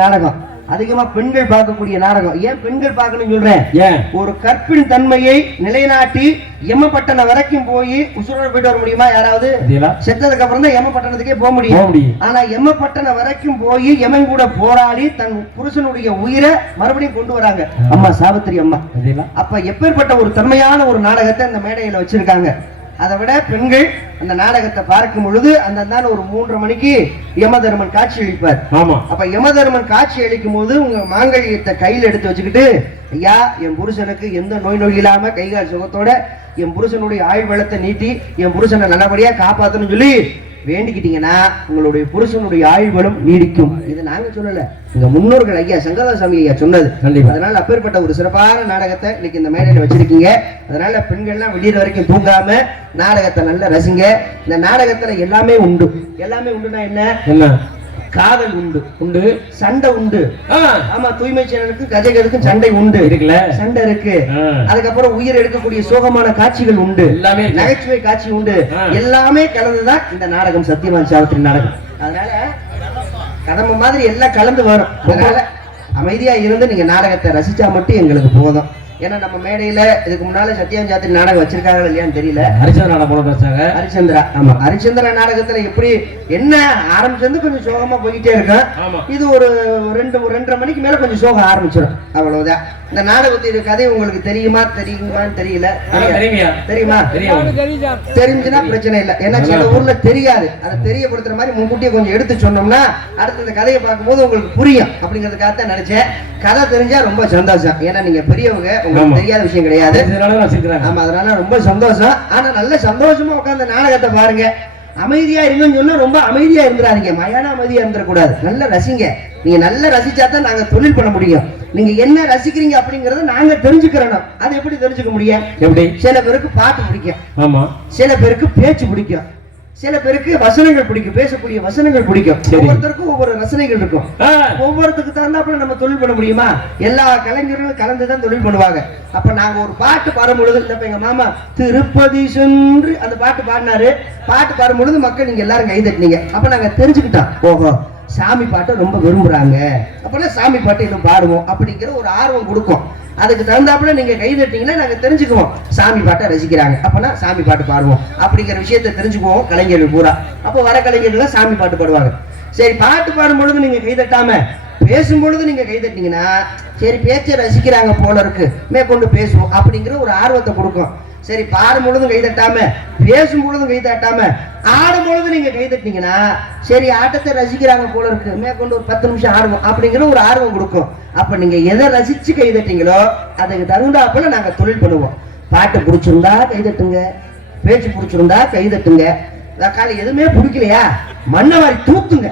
நாடகம் அதிகமா பெண்கள் பார்க்கக்கூடிய நாடகம். ஏன் பெண்கள் பார்க்கணும்னு சொல்றேன், ஒரு கற்பின் தன்மையை நிலைநாட்டி எமப்பட்டண வரைக்கும் போய் உசுரோட போயிட்டு வர முடியுமா? யாராவது செத்ததுக்கு அப்புறம் தான் எமப்பட்டணத்துக்கே போக முடியும். ஆனா எமப்பட்டண வரைக்கும் போய் எமன் கூட போராடி தன் புருஷனுடைய உயிரை மறுபடியும் கொண்டு வராங்க அம்மா சாவித்திரி அம்மா. அப்ப எப்பேற்பட்ட ஒரு தன்மையான ஒரு நாடகத்தை அந்த மேடையில வச்சிருக்காங்க. அதை விட பெண்கள் அந்த நாடகத்தை பார்க்கும் பொழுது அந்த ஒரு 3:30 மணிக்கு யமதர்மன் காட்சி அளிப்பார். அப்ப யமதர்மன் காட்சி அளிக்கும் போது உங்க மாங்கல்யத்தை கையில் எடுத்து வச்சுக்கிட்டு, ஐயா என் புருஷனுக்கு எந்த நோய் இல்லாம கைகால் சுகத்தோட என் புருஷனுடைய ஆயுள் வளத்தை நீட்டி என் புருஷனை நல்லபடியா காப்பாத்தணும்னு சொல்லி வேண்டிக்கிட்டீங்கன்னா உங்களுடைய புருஷனுடைய ஆயுள்களும் நீடிக்கும். இது நாங்க சொல்லல, எங்க முன்னோர்கள் ஐயா சங்கரதாசாமி ஐயா சொன்னது. அதனால அப்பேற்பட்ட ஒரு சிறப்பான நாடகத்தை இன்னைக்கு இந்த மேடையில வச்சிருக்கீங்க. அதனால பெண்கள்லாம் வெளியில வரைக்கும் தூங்காம நாடகத்தை நல்லா ரசிங்க. இந்த நாடகத்துல எல்லாமே உண்டு. எல்லாமே உண்டுன்னா என்ன? காதல் உண்டு, சண்டை உண்டு. ஆமா, தூய்மை சேனலுக்கு கஜகருக்கும் சண்டை உண்டு, சண்டை இருக்கு. அதுக்கப்புறம் உயிர் எடுக்கக்கூடிய சோகமான காட்சிகள் உண்டு, நகைச்சுவை காட்சி உண்டு. எல்லாமே கலந்துதான் இந்த நாடகம் சத்தியவான் சாவித்திரி நாடகம். அதனால கடமை மாதிரி எல்லாம் கலந்து வரும். அதனால அமைதியா இருந்து நீங்க நாடகத்தை ரசிச்சா மட்டும் எங்களுக்கு போதும். ஏன்னா நம்ம மேடையில இதுக்கு முன்னால சத்தியம் சாத்திரி நாடகம் வச்சிருக்காங்க இல்லையான்னு தெரியல. ஹரிச்சந்திரா நாடகம் வச்சாங்க. ஹரிச்சந்திரா, ஆமா, ஹரிச்சந்திரா நாடகத்துல எப்படி என்ன ஆரம்பிச்சிருந்து கொஞ்சம் சோகமா போயிட்டே இருக்கும். இது ஒரு 2:30 மணிக்கு மேல கொஞ்சம் சோகம் ஆரம்பிச்சிடும், அவ்வளவுதான். இந்த நாடகத்தின் கதை உங்களுக்கு தெரியுமான்னு தெரியல. தெரியுமா? தெரிஞ்சுன்னா பிரச்சனை இல்லை. ஏன்னா சில ஊர்ல தெரியாது. அதை தெரியப்படுத்துற மாதிரி முன்கூட்டியே கொஞ்சம் எடுத்து சொன்னோம்னா அடுத்து இந்த கதையை பார்க்கும்போது உங்களுக்கு புரியும் அப்படிங்கிறதுக்காக தான் நினைச்சேன். கதை தெரிஞ்சா ரொம்ப சந்தோஷம். ஏன்னா நீங்க பெரியவங்க, உங்களுக்கு தெரியாத விஷயம் கிடையாது. ஆமா, அதனால ரொம்ப சந்தோஷம். ஆனா நல்ல சந்தோஷமா உட்கார்ந்து நாடகத்தை பாருங்க. அமைதியா இருங்கன்னு சொன்னா ரொம்ப அமைதியா இருந்துறாதீங்க. மயான அமைதியா இருந்துடக்கூடாது. நல்லா ரசிங்க. நீங்க நல்லா ரசிச்சா தான் நாங்க தொழில் பண்ண முடியும். நீங்க என்ன ரசிக்கிறீங்க அப்படிங்கறத நாங்க தெரிஞ்சுக்கிறோம். அதை எப்படி தெரிஞ்சுக்க முடியும்? எப்படி? சில பேருக்கு பாட்டு பிடிக்கும், ஆமா, சில பேருக்கு பேச்சு பிடிக்கும், சில பேருக்கு வசனங்கள் பிடிக்கும், பேசக்கூடிய வசனங்கள் பிடிக்கும். ஒவ்வொருத்தருக்கும் ஒவ்வொரு ரசனைகள் இருக்கும். ஒவ்வொருத்தருக்கு தகுந்தாப்புல நம்ம தொழில் பண்ண முடியுமா? எல்லா கலைஞர்களும் கலந்துதான் தொழில் பண்ணுவாங்க. அப்ப நாங்க ஒரு பாட்டு பாடும் பொழுது, எங்க மாமா திருப்பதி சென்று அந்த பாட்டு பாடினாரு. பாட்டு பாடும் பொழுது மக்கள் நீங்க எல்லாரும் கை தட்டினீங்க. அப்ப நாங்க தெரிஞ்சுக்கிட்டோம், ஓஹோ சாமி பாட்டை ரொம்ப விரும்புறாங்க, அப்பெல்லாம் சாமி பாட்டு இன்னும் பாடுவோம் அப்படிங்கிற ஒரு ஆர்வம் கொடுக்கும். அதுக்கு தகுந்தாப்புல நீங்க கை தட்டிங்கன்னா நாங்க தெரிஞ்சுக்குவோம் சாமி பாட்டை ரசிக்கிறாங்க, அப்பனா சாமி பாட்டு பாடுவோம் அப்படிங்கிற விஷயத்தை தெரிஞ்சுக்குவோம் கலைஞர்கள் பூரா. அப்போ வர கலைஞர்கள் சாமி பாட்டு பாடுவாங்க. சரி, பாட்டு பாடும் பொழுது நீங்க கை தட்டாம பேசும் பொழுது நீங்க கை தட்டினீங்கன்னா சரி பேச்சை ரசிக்கிறாங்க போல இருக்கு, மேற்கொண்டு பேசுவோம் அப்படிங்கிற ஒரு ஆர்வத்தை கொடுக்கும். சரி, பாடும் பொழுதும் கை தட்டாம பேசும் பொழுதும் கை தட்டாம ஆடும் பொழுது நீங்க கை தட்டினீங்கன்னா சரி ஆட்டத்தை ரசிக்கிறாங்க போல இருக்கு, மேற்கொண்டு ஒரு 10 நிமிஷம் ஆடுவோம் அப்படிங்கிற ஒரு ஆர்வம் கொடுக்கும். அப்ப நீங்க எதை ரசிச்சு கை தட்டீங்களோ அதுக்கு தகுந்தாப்புல நாங்க தொழில் பண்ணுவோம். பாட்டு பிடிச்சிருந்தா கை தட்டுங்க, பேச்சு பிடிச்சிருந்தா கை தட்டுங்க. காலை எதுவுமே பிடிக்கலையா மண்ணவாரி தூக்குங்க,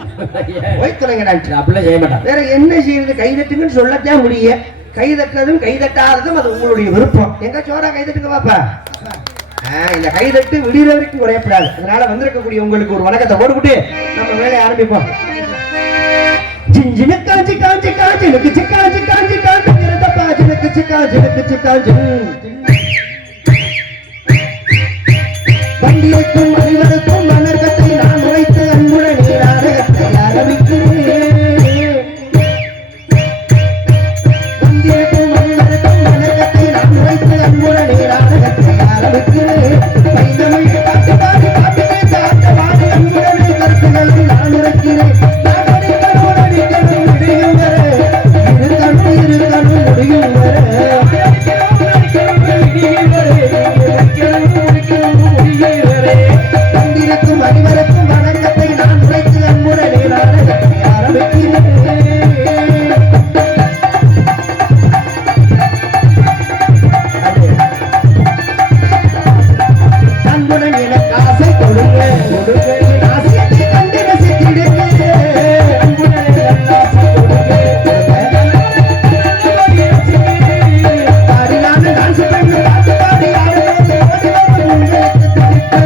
ஓய்த்துலங்க. அப்படிலாம் செய்ய மாட்டேன். வேற என்ன செய்யறது? கை தட்டுங்கன்னு சொல்லத்தான் முடியும். கை தட்டுறதும் கை தட்டாததும் அது உங்களுடைய விருப்பம். எங்க சோரா கை தட்டுங்க பாப்பா. இந்த கை தட்டு விடுற வரைக்கும் குறையப்படாது. அதனால வந்திருக்கக்கூடிய உங்களுக்கு ஒரு வணக்கத்தை போட்டுக்கிட்டு நம்ம வேலையை ஆரம்பிப்போம். வண்டியைக்கும் அனைவருக்கும் வணக்கத்தை நான் உரைத்து அன்புடன் நாடகத்தை ஆரம்பிக்கிறேன். வண்டியைக்கும் அனைவருக்கும் வணக்கத்தை நான் உரைத்து அன்புடன் நாடகத்தை ஆரம்பிக்கிறேன். பைந்தமிழ் பாட்டு பாடி பாட்டு பேச ஆட்ட பாடி அன்புடனே கருத்துக்களை நான் உரைக்கிறேன். முடியும் வர இருக்கணும் முடியும் வர வந்திருக்கும் அனைவருக்கும் வணக்கத்தை நான் உரைத்து அன்புடனே நாடகத்தை ஆரம்பிக்கிறேன். அன்புடன் எனக்கு ஆசை கொடுங்க, ஆசையத்தை கண்டு ரசித்திடுங்க. அன்புடன் எனக்கு ஆசை கொடுங்க, பாடியான டான்ஸ் பண்ணு பாட்டு பாடி ஆடுவது உங்களுக்கு துடிப்பு.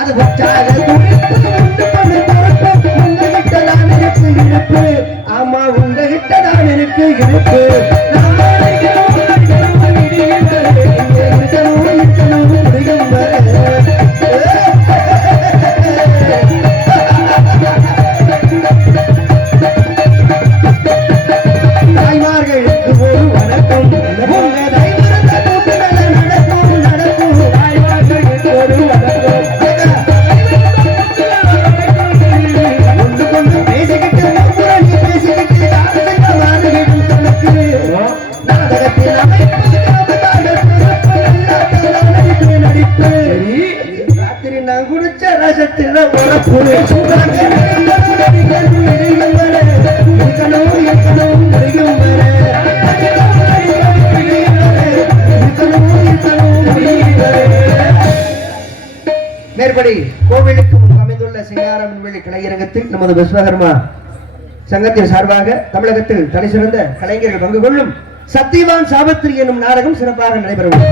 அது உற்சாக துடிப்பு உண்டு பண்ணு பொறுப்பு. உங்ககிட்டதான் இருக்கு இருப்பு, ஆமா உங்ககிட்டதான் இருக்கு இருப்பு. முறைப்படி கோவிலுக்கு முன்பு அமைந்துள்ள சிங்காரம் விண்வெளி கலையரங்கத்தில் நமது விஸ்வகர்மா சங்கத்தின் சார்பாக தமிழகத்தில் தலை சிறந்த கலைஞர்கள் பங்கு கொள்ளும் சத்தியவான் சாவித்திரி என்னும் நாடகம் சிறப்பாக நடைபெறும்.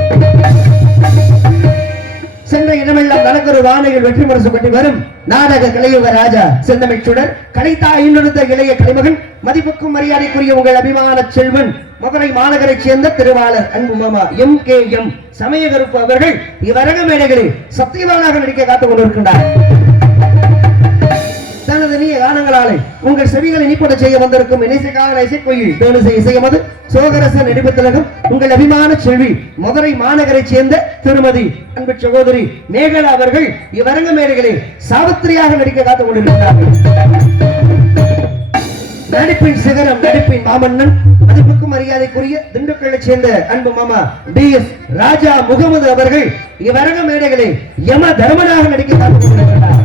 சென்ற இடமெல்லாம் நடக்கிற வானைகள் வெற்றி முரசப்பட்டு வரும் நாடக கலையுக ராஜா செந்தமிழ்ச்சுடர் கலைத்தாயின்றுத்த இளைய கலைமகன் மதிப்புக்கும் மரியாதைக்குரிய உங்கள் அபிமான செல்வன் மதுரை மாநகரைச் சேர்ந்த திருவாளர் அன்பு மாமா MKM சமயகருப்பு அவர்கள் இவ்வரங்க மேடைகளில் சத்தியவானாக நடிக்க காத்துக் கொண்டிருக்கின்றார். தனது நீய கானங்களாலே உங்கள் செவிகளை நீப்பட செய்ய வந்திருக்கும் இசைக்கான இசைக்கொயில் தேனிசை இசையமது சோகரச நடிப்பு திலகம் உங்கள் அபிமான செல்வி மதுரை மாநகரைச் சேர்ந்த திருமதி அன்பு சகோதரி மேகலா அவர்கள் இவ்வரங்க மேடைகளில் சாவித்திரியாக நடிக்க காத்துக் கொண்டிருக்கிறார்கள். நடிப்பின் சிகரம் நடிப்பின் மாமன்னன் மதிப்புக்கும் மரியாதைக்குரிய திண்டுக்கல்லைச் சேர்ந்த அன்பு மாமா DS ராஜா முகமது அவர்கள் இவ்வரங்க மேடைகளில் யம தர்மனாக நடிக்க காத்துக் கொண்டிருக்கிறார்.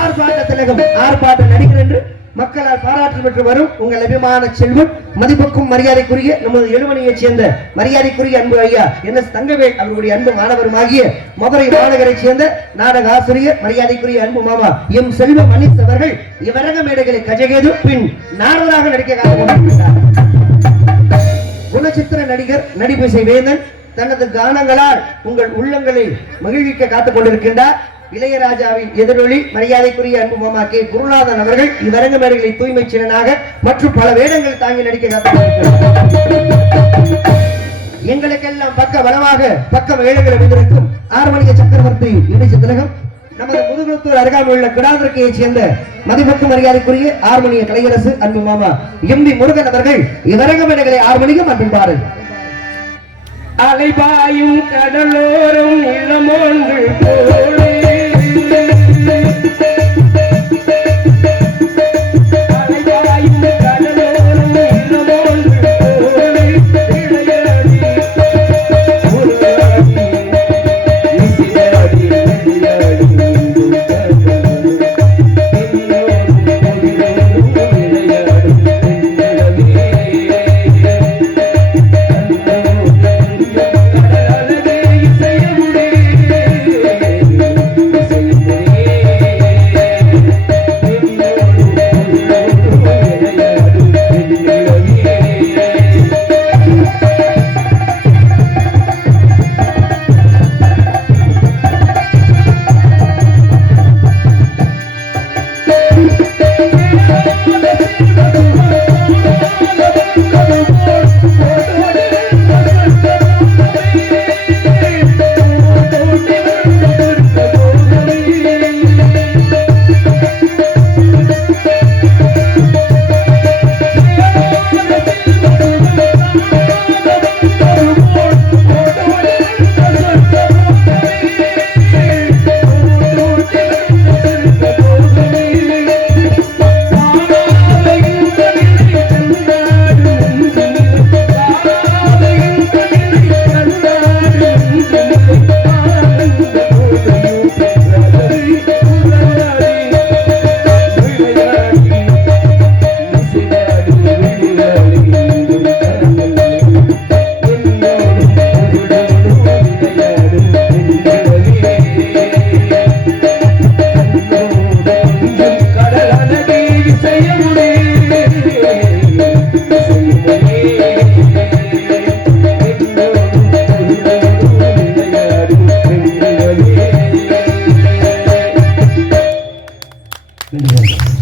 ஆர்ப்பாட்ட திலகம் ஆர்ப்பாட்ட நடிகர் என்று மக்களால் பாராட்டு பெற்று வரும் உங்கள் அபிமான செல்வன் மதிப்புக்கும் மரியாதைக்குரிய நமது எழுமணியைச் சேர்ந்த மரியாதைக்குரிய அன்பு ஐயா NS தங்கவேல் அவர்களுடைய அன்பு மாணவருமாகிய மதுரை மாநகரைச் சேர்ந்த நாடக ஆசிரியர் மரியாதைக்குரிய அன்பு மாமா M செல்வ மணிஷ் அவர்கள் இவ்வரங்க மேடைகளை கஜகேது பின் நாரதராக நடிக்க காத்துக் கொண்டிருக்கிறார். குணச்சித்திர நடிகர் நடிப்பிசை வேந்தன் தனது கானங்களால் உங்கள் உள்ளங்களை மகிழ்விக்க காத்துக் கொண்டிருக்கின்றார். இளையராஜாவின் எதிரொலி மரியாதைக்குரிய அன்பு மாமா K குருநாதன் அவர்கள் இவ்வரங்க மேடைகளை தூய்மை சிறனாக மற்றும் பல வேடங்கள் தாங்கி நடிக்க காத்துக் எங்களுக்கெல்லாம் பக்க பலமாக பக்க வேடங்கள் அமைந்திருக்கும் ஆர்மணிய சக்கரவர்த்தி இணைச்ச திலகம் நமது முதுகுளத்தூர் அருகாமல் உள்ள கிடாதிருக்கையை சேர்ந்த மதிப்புக்கு மரியாதைக்குரிய ஆர்மணிய கலையரசு அன்பு மாமா MB முருகன் அவர்கள் இவ்வரங்க மேடைகளை ஆர்மணியம் அன்பின்பார்கள். அலைபாயும் கடலோரம் இளமோன்று போலே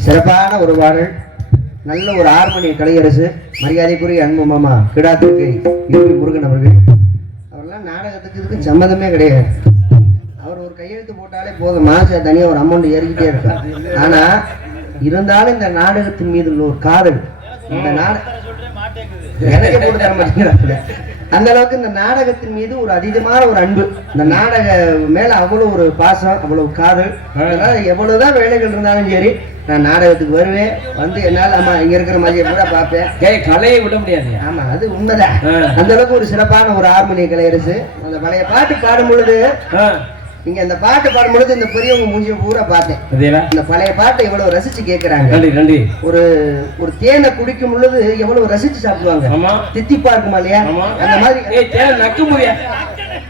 சிறப்பான ஒரு பாடல் நல்ல ஒரு ஆர்மணிய கலையரசு மரியாதைக்குரிய அன்பு மாமா கிடாத்திருக்கை MB முருகன் அவர்கள் அவர்லாம் நாடகத்துக்கு இதுக்கு சம்மதமே கிடையாது. அவர் ஒரு கையெழுத்து போட்டாலே போதும் மாச தனியா ஒரு அமௌண்ட் ஏறிக்கிட்டே இருக்கார். ஆனா இருந்தாலும் இந்த நாடகத்தின் மீது உள்ள ஒரு காதல் இந்த எனக்கே போட்டு தர மாட்டேங்கிறாங்க. அந்த அளவுக்கு இந்த நாடகத்தின் மீது ஒரு அதீதமான ஒரு அன்பு, இந்த நாடக மேல அவ்வளவு ஒரு பாசம், அவ்வளவு காதல். அதனால எவ்வளவுதான் வேலைகள் இருந்தாலும் சரி நான் நாடகத்துக்கு வருவேன், வந்து என்னால ஆமா இங்க இருக்கிற மாதிரியே கூட பார்ப்பேன். கலையை விட முடியாது. ஆமா அது உண்மைதான். அந்த அளவுக்கு ஒரு சிறப்பான ஒரு ஆர்மணிய கலையரசு. அந்த பழைய பாட்டு பாடும் பொழுது நீங்க இந்த பாட்டு பாடும் பொழுது இந்த பெரியவங்க மூஞ்சிய பூரா பார்த்தேன். இந்த பழைய பாட்டை எவ்வளவு ரசிச்சு கேட்கிறாங்க. ஒரு ஒரு தேனை குடிக்கும் பொழுது எவ்வளவு ரசிச்சு சாப்பிடுவாங்க. தித்திப்பா இருக்குமா இல்லையா? அந்த மாதிரி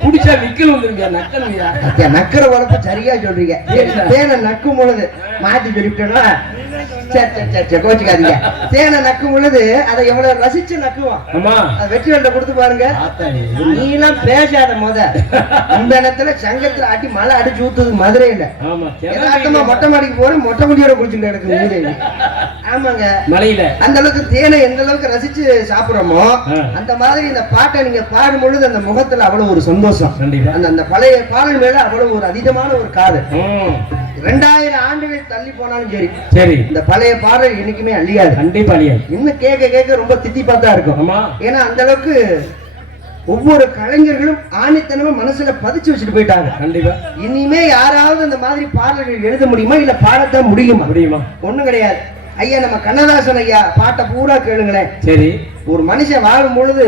குடிச்சா விக்கல் வந்துருவியா நக்கல்வியா நக்கிற உழப்பு சரியா சொல்றீங்க தேனை நக்கும் பொழுது மாத்தி சொல்லிட்டோம்னா சரி கோச்சுக்காதீங்க தேனை நக்கும் பொழுது அதை எவ்வளவு ரசிச்சு நக்குவான் வெற்றி வேண்ட கொடுத்து பாருங்க நீ எல்லாம் பேசாத இந்த இடத்துல சங்கத்துல ஆட்டி மழை அடிச்சு ஊத்துது மதுரையில யதார்த்தமா மொட்டை மாடிக்கு போறேன் மொட்டை முடியோட குடிச்சுட்டு எனக்கு மூதேவி ஆமாங்க மழையில அந்த அளவுக்கு தேனை எந்த அளவுக்கு ரசிச்சு சாப்பிடுறோமோ அந்த மாதிரி இந்த பாட்டை நீங்க பாடும் பொழுது அந்த முகத்துல அவ்வளவு ஒரு சந்தோஷம் அந்த பழைய பாடல் மேல அவ்வளவு ஒரு அதீதமான ஒரு காதல் 2000 ஆண்டுகள் தள்ளி போனாலும் சரி சரி இந்த பழைய பாடல் என்னைக்குமே அழியாது கண்டிப்பா அழியாது இன்னும் கேட்க ரொம்ப தித்திப்பாத்தா இருக்கும் ஏன்னா அந்த அளவுக்கு ஒவ்வொரு கலைஞர்களும் ஆணித்தனமா மனசுல பதிச்சு வச்சுட்டு போயிட்டாங்க கண்டிப்பா இனிமே யாராவது அந்த மாதிரி பாடல்கள் எழுத முடியுமா இல்ல பாடத்தான் முடியுமா ஒண்ணும் கிடையாது ஐயா நம்ம கண்ணதாசன் ஐயா பாட்டை பூரா கேளுங்களேன் சரி ஒரு மனுஷன் வாழும் பொழுது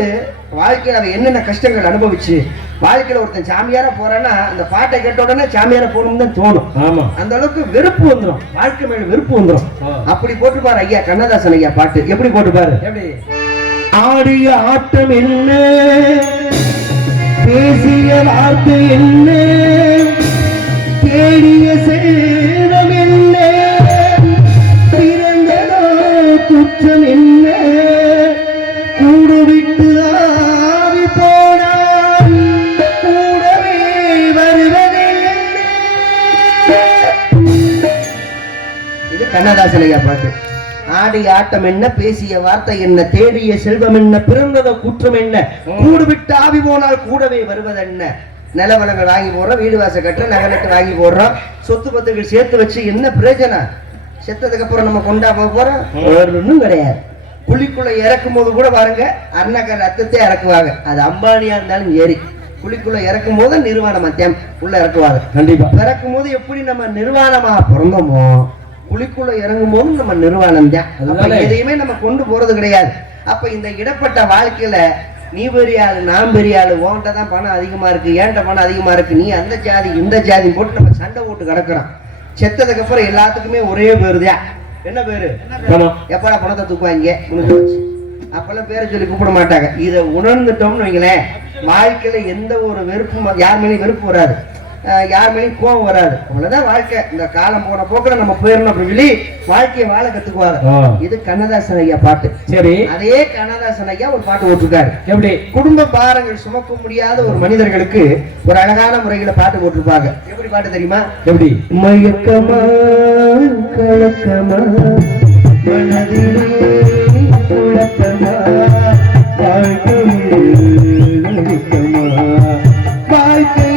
வாழ்க்கையில அவன் என்னென்ன கஷ்டங்கள் அனுபவிச்சு வாழ்க்கையில ஒருத்தன் சாமியாரா போறான்னா அந்த பாட்டை கேட்ட உடனே சாமியாரா போகணும்னு தான் தோணும் ஆமா அந்த அளவுக்கு வெறுப்பு வந்துடும் வாழ்க்கை மேல வெறுப்பு வந்துடும் அப்படி போட்டுப்பாரு ஐயா கண்ணதாசன் ஐயா பாட்டு எப்படி போட்டுப்பாரு எப்படி ஆடிய ஆட்டம் என்ன பேசிய வார்த்தை என்ன தேடிய சேதம் என்ன பிறந்ததோ குற்றம் என்ன கூடு விட்டு ஆவி போனால் கூடவே வருவதே இது கண்ணதாசன் ஐயா பாட்டு ஆடிய ஆட்டம் என்ன பேசிய வார்த்தை என்ன தேடிய செல்வம் என்ன பிறந்ததோ குற்றம் என்ன கூடு விட்டு ஆவி போனால் கூடவே வருவதென்ன நிலவளங்கள் வாங்கி போடுறோம் வீடு வாசல் கட்டுற நகை வாங்கி போடுறோம் சொத்து பத்துகள் சேர்த்து வச்சு என்ன பிரயோஜனம் செத்ததுக்கு அப்புறம் நம்ம கொண்டாட போறோம் ஒன்றும் கிடையாது குழிக்குள்ள இறக்கும் போது கூட பாருங்க அன்னக்கர் ரத்தத்தை இறக்குவாங்க அது அம்பானியா இருந்தாலும் ஏறி குழிக்குள்ள இறக்கும் போது நிர்வாணம் மத்தியம் உள்ள இறக்குவாங்க கண்டிப்பா இறக்கும் போது எப்படி நம்ம நிர்வாணமா பிறந்தோமோ குழிக்குள்ள இறங்கும் போது நம்ம நிர்வாணம் தான் எதையுமே நம்ம கொண்டு போறது கிடையாது அப்ப இந்த இடப்பட்ட வாழ்க்கையில நீ பெரிய ஆளு நான் பெரிய ஆளு உன்கிட்ட தான் பணம் அதிகமா இருக்கு ஏன்ட்ட பணம் அதிகமா இருக்கு நீ அந்த ஜாதி இந்த ஜாதி போட்டு நம்ம சண்டை போட்டு கிடக்குறோம் செத்ததுக்கு அப்புறம் எல்லாத்துக்குமே ஒரே பேருதான் என்ன பேரு பணம் எப்படா பணத்தை தூக்குவாங்க அப்பெல்லாம் பேரை சொல்லி கூப்பிட மாட்டாங்க இதை உணர்ந்துட்டோம்னு வைங்களேன் வாழ்க்கையில எந்த ஒரு வெறுப்பும் யார் மேலேயும் வெறுப்பு வராது யார் மேலேயும் கோபம் வராது அவ்வளவுதான் வாழ்க்கை இந்த காலம் போன போக்குல நம்ம போயிடணும் அப்படின்னு சொல்லி வாழ்க்கையை வாழ கத்துக்குவாங்க இது கண்ணதாசன் ஐயா பாட்டு சரி அதே கண்ணதாசன் ஐயா ஒரு பாட்டு போட்டிருக்காரு எப்படி குடும்ப பாரங்கள் சுமக்க முடியாத ஒரு மனிதர்களுக்கு ஒரு அழகான முறையில பாட்டு போட்டிருப்பாங்க எப்படி பாட்டு தெரியுமா எப்படி மயக்கமா கலக்கமா மனதிலே குழப்பமா வாழ்க்கையில் வாழ்க்கை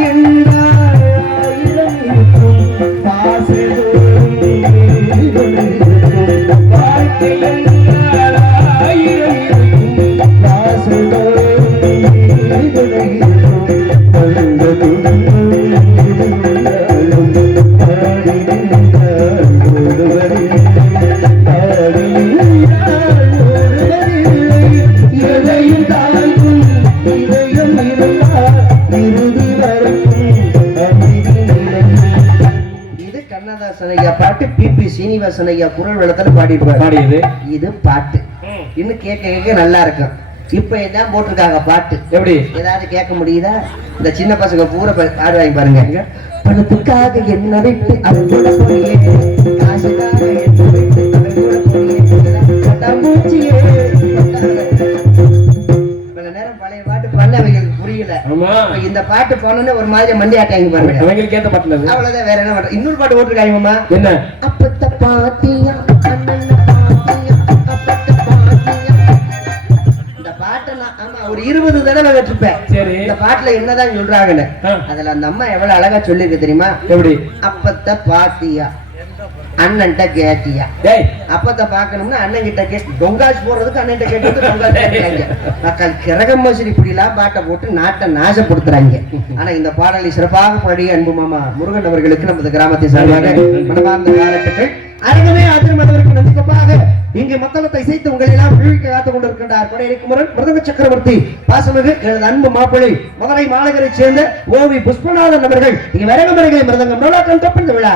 பாட்டு பிபி சீனிவாசன் ஐயா குரல் வெள்ளத்துல பாடிட்டு இது பாட்டு இன்னும் கேட்க நல்லா இருக்கும் இப்ப என்ன போட்டிருக்காங்க பாட்டு எப்படி ஏதாவது கேட்க முடியுதா இந்த சின்ன பசங்க பூரா பாடுவாங்க பாருங்க பணத்துக்காக என்ன விட்டு அவன் கூட போயே காசுக்காக என்ன விட்டு அவன் கூட போயே கட்டாம்பூச்சியே பல நேரம் பழைய பாட்டு பண்ண அவங்களுக்கு புரியல இந்த பாட்டு போனோன்னு ஒரு மாதிரி மண்டி ஆட்டாங்க பாருங்க அவங்களுக்கு ஏத்த பாட்டுல அவ்வளவுதான் வேற என்ன பாட்டு இன்னொரு பாட்டு போட்டிருக்காங்க மாமா என்ன அப்பத்த பாத்தியா ஒரு 20 தடவை கேட்டிருப்பேன் சரி இந்த பாட்டுல என்னதான் சொல்றாங்கன்னு அதுல அந்த அம்மா எவ்வளவு அழகா சொல்லிருக்கு தெரியுமா எப்படி அப்பத்த பாத்தியா அண்ணன்ட்ட கேட்டியா அப்பத்த பாக்கணும்னா அண்ணன் கிட்ட கேட்டு டொங்காஸ் போடுறதுக்கு அண்ணன் கேட்டு டொங்காஸ் கேட்கிறாங்க மக்கள் கிரகம் மசூரி இப்படி எல்லாம் பாட்டை போட்டு நாட்டை நாசப்படுத்துறாங்க ஆனா இந்த பாடலை சிறப்பாக பாடிய அன்பு மாமா முருகன் அவர்களுக்கு நமது கிராமத்தை சார்பாக மனமார்ந்த பாராட்டுகள் அரங்கமே ஆத்திரமதற்கு நந்திக்கப்பாக இங்கே மத்தளத்தை இசைத்து உங்களை எல்லாம் விழிக்க காத்துக் கொண்டிருக்கின்றார் கொடையடி குமரன் மிருதங்க சக்கரவர்த்தி பாசமிகு எனது அன்பு மாப்பிள்ளை மதுரை மாநகரை சேர்ந்த ஓவி புஷ்பநாதன் அவர்கள் இங்க வரங்கமரைகளை மிருதங்கம் நோலாக்கம் தப்பு விழா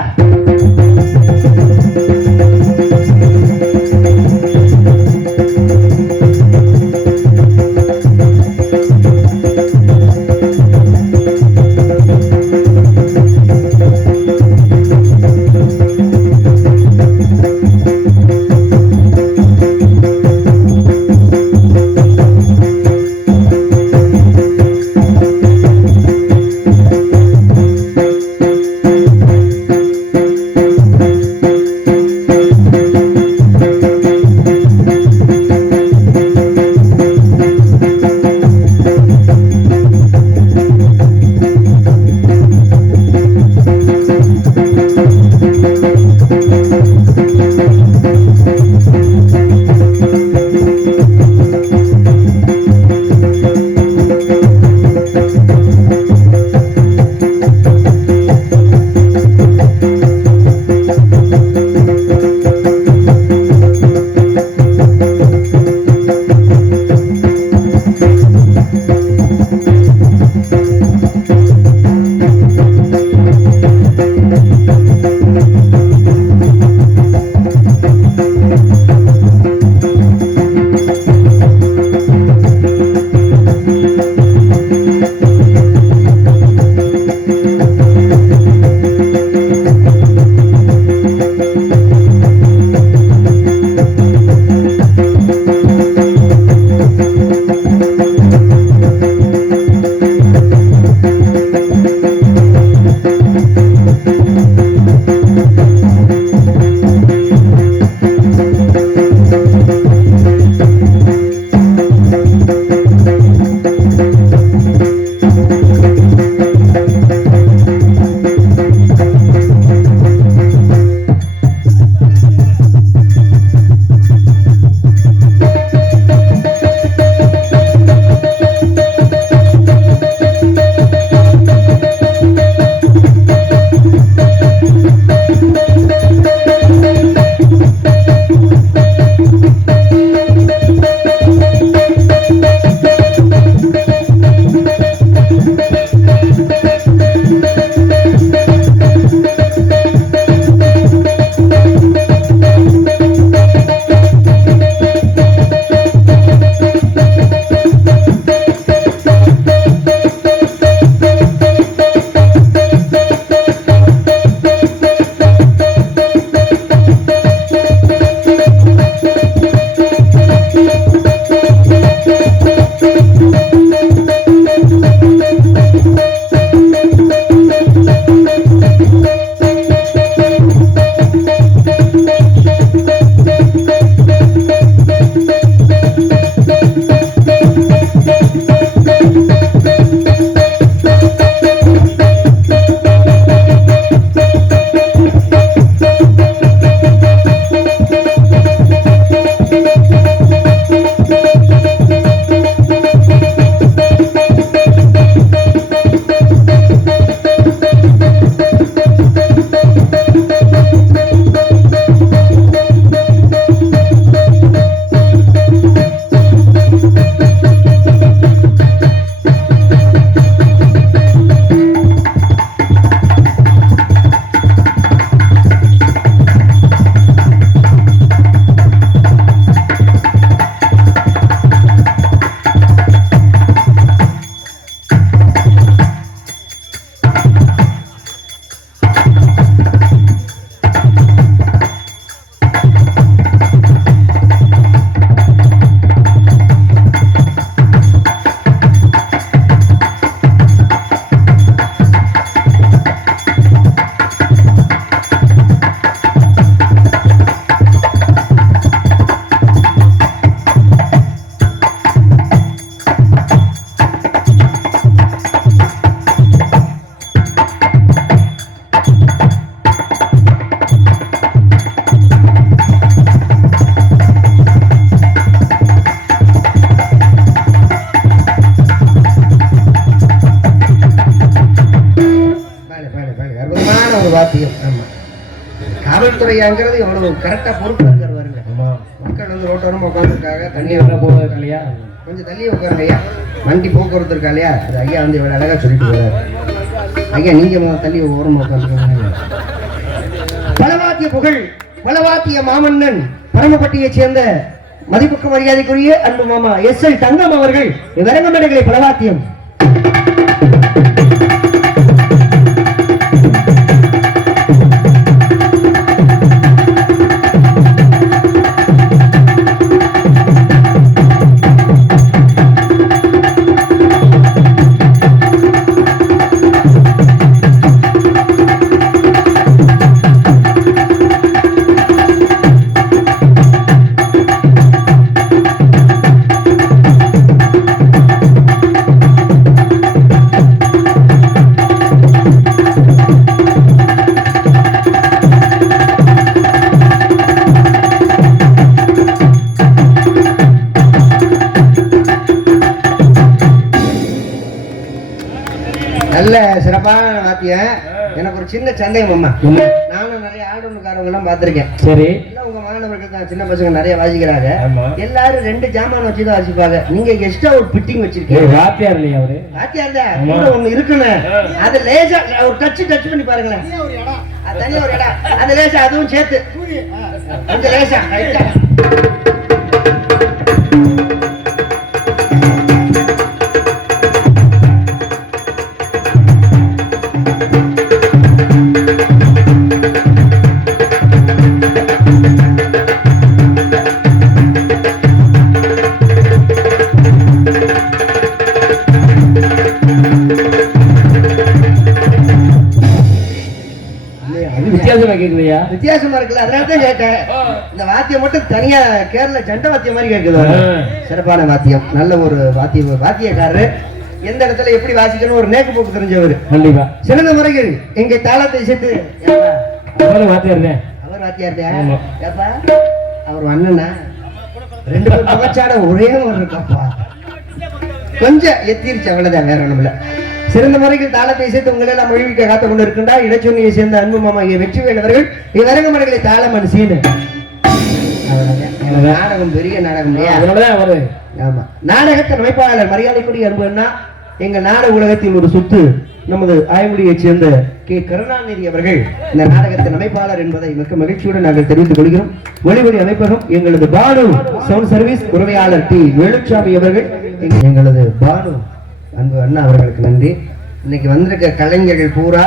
ஐயாங்கிறது எவ்வளவு கரெக்டா பொறுப்பு இருக்காரு பாருங்க. மக்கள் வந்து ரோட்டோரமா உட்காந்துருக்காங்க, தண்ணி வர போகுது இல்லையா, கொஞ்சம் தள்ளி உட்காருங்க ஐயா, வண்டி போக்குவரத்து இருக்கா இல்லையா, அது ஐயா வந்து இவ்வளவு அழகா சொல்லிட்டு போறாரு. ஐயா நீங்க தள்ளி ஓரமா உட்காந்துருக்காங்க. பலவாத்திய புகழ் பலவாத்திய மாமன்னன் பரமப்பட்டியை சேர்ந்த மதிப்புக்கு மரியாதைக்குரிய அன்பு மாமா எஸ்.எல். தங்கம் அவர்கள் விரங்கமடைகளை பலவாத்தியம். நல்ல சிறப்பான வாத்தியம். எனக்கு ஒரு சின்ன சந்தேகம் அம்மா, நானும் நிறைய ஆளுநர்காரங்க எல்லாம் பார்த்திருக்கேன். சரி, உங்க மாணவர்கள் தான் சின்ன பசங்க நிறைய வாசிக்கிறாங்க, எல்லாரும் 2 ஜாமான் வச்சுதான் வாசிப்பாங்க. நீங்க எக்ஸ்ட்ரா ஒரு பிட்டிங் வச்சிருக்கீங்க. வாத்தியார் இல்லையா அவரு? வாத்தியார் தான் கூட ஒண்ணு இருக்குன்னு, அது லேசா ஒரு டச் பண்ணி பாருங்களேன், அது தனியா ஒரு இடம், அது லேசா அதுவும் சேர்த்து கொஞ்சம் லேசா ரைட்டா. வித்தியாசமா இருக்குல்ல, அதனாலதான் கேட்டேன். இந்த வாத்தியம் மட்டும் தனியா கேரள ஜண்ட வாத்தியம் மாதிரி கேட்குது. சிறப்பான வாத்தியம், நல்ல ஒரு வாத்தியக்காரரு, எந்த இடத்துல எப்படி வாசிக்கணும் ஒரு நேக்கு போக்கு தெரிஞ்சவர். கண்டிப்பா சிறந்த முறைகள் எங்க தாளத்தை சேர்த்து அவர் வாத்தியார் ஏப்பா, அவர் அண்ணனா 2 பேர் பகச்சாட ஒரே ஒரு இருக்கப்பா, கொஞ்சம் எத்திருச்சு அவ்வளவுதான், வேற ஒண்ணுமில்ல. சிறந்த முறையில் தாளத்தை சேர்த்து உங்களை எல்லாம் மொழிவிக்க காத்து கொண்டு இருக்கின்றார் இடைச்சொன்னியை சேர்ந்த அன்பு மாமா வெற்றிவேல் அவர்கள். இவரங்க மரங்களை தாளம் அனுசீனு நாடகம் பெரிய நாடகம் இல்லையா? ஆமா, நாடகத்தின் அமைப்பாளர் மரியாதைக்குரிய அன்புன்னா எங்க நாடக உலகத்தில் ஒரு சொத்து நமது ஆய்மொழியை சேர்ந்த கே. கருணாநிதி அவர்கள் இந்த நாடகத்தின் அமைப்பாளர் என்பதை மிக்க மகிழ்ச்சியுடன் நாங்கள் தெரிவித்துக் கொள்கிறோம். ஒளிமொழி அமைப்பகம் எங்களது பானு சவுண்ட் சர்வீஸ் உரிமையாளர் டி. வேலுச்சாமி அவர்கள், எங்களது பானு அன்பு அண்ணா அவர்களுக்கு நன்றி. இன்னைக்கு வந்திருக்க கலைஞர்கள் பூரா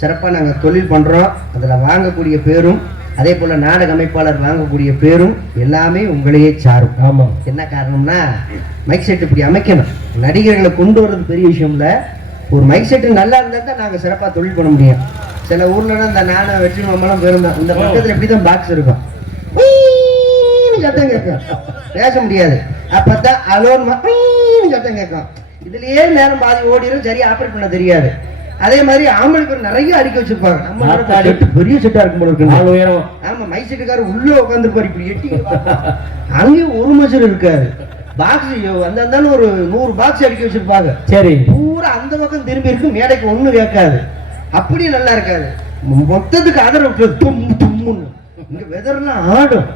சிறப்பாக நாங்கள் தொழில் பண்ணுறோம், அதில் வாங்கக்கூடிய பேரும் அதே போல் நாடக அமைப்பாளர் வாங்கக்கூடிய பேரும் எல்லாமே உங்களையே சாரும். ஆமாம், என்ன காரணம்னா மைக் செட் இப்படி அமைக்கணும், நடிகர்களை கொண்டு வர்றது பெரிய விஷயம் இல்லை, ஒரு மைக் செட்டு நல்லா இருந்தால் தான் நாங்கள் சிறப்பாக தொழில் பண்ண முடியும். சில ஊர்லலாம் இந்த நானும் வெற்றி மாமெல்லாம் போயிருந்தோம், இந்த பக்கத்தில் இப்படி தான் பாக்ஸ் இருக்கும், சத்தம் கேட்கும், பேச முடியாது. அப்பதான் அலோன் சத்தம் கேட்கும், இதுலயே நேரம் பாதி ஓடிடும், சரியா ஆப்ரேட் பண்ண தெரியாது. அதே மாதிரி ஆம்பளுக்கு நிறைய அடிக்க வச்சிருப்பாங்க, நம்ம பெரிய செட்டா இருக்கும் போல இருக்கு. ஆமா, மை செட்டுக்காரு உள்ள உட்காந்துருப்பாரு, இப்படி எட்டி அங்கேயும் ஒரு மச்சர் இருக்காரு, பாக்ஸ் அந்த ஒரு 100 பாக்ஸ் அடிக்க வச்சிருப்பாங்க. சரி, பூரா அந்த பக்கம் திரும்பி இருக்கு, மேடைக்கு ஒண்ணு கேட்காது, அப்படியே நல்லா இருக்காது. மொத்தத்துக்கு ஆதரவு தும்முன்னு இங்க வெதர்லாம் ஆடும்.